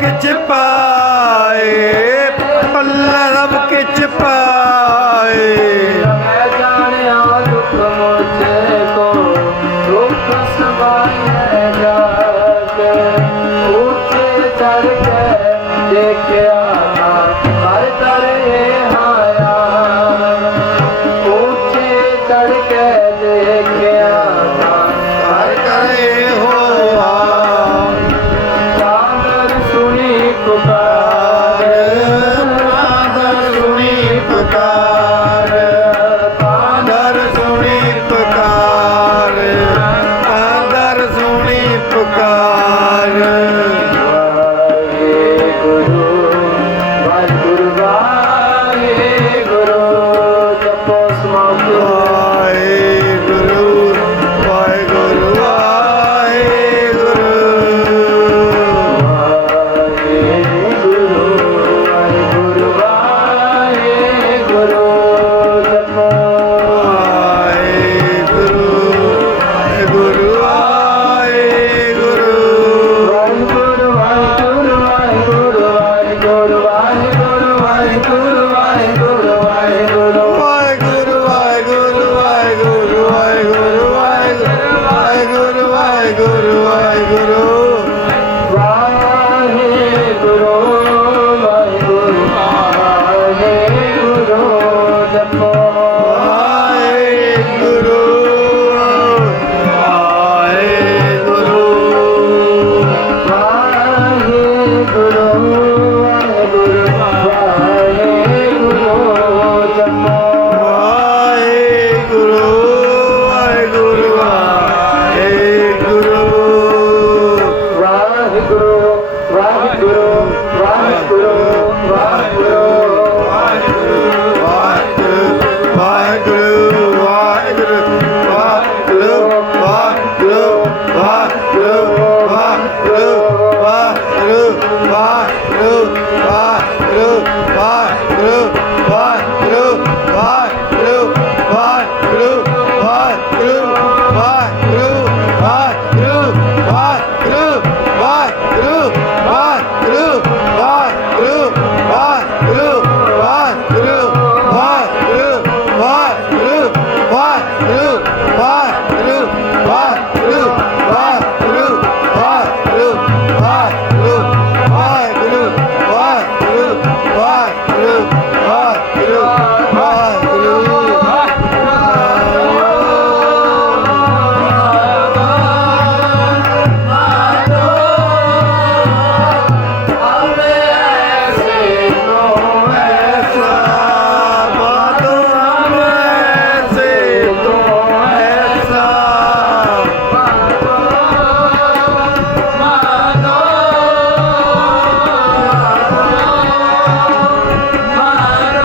ਕਿਚ ਪਾਏ ਪੱਲਾ ਰੱਬ ਕਿਚ ਪਾਏ ਮੈਂ ਜਾਣਿਆ ਕੋ ਜਾ ਕੇ ਚੜ ਕੇ ਦੇਖਿਆ Glória.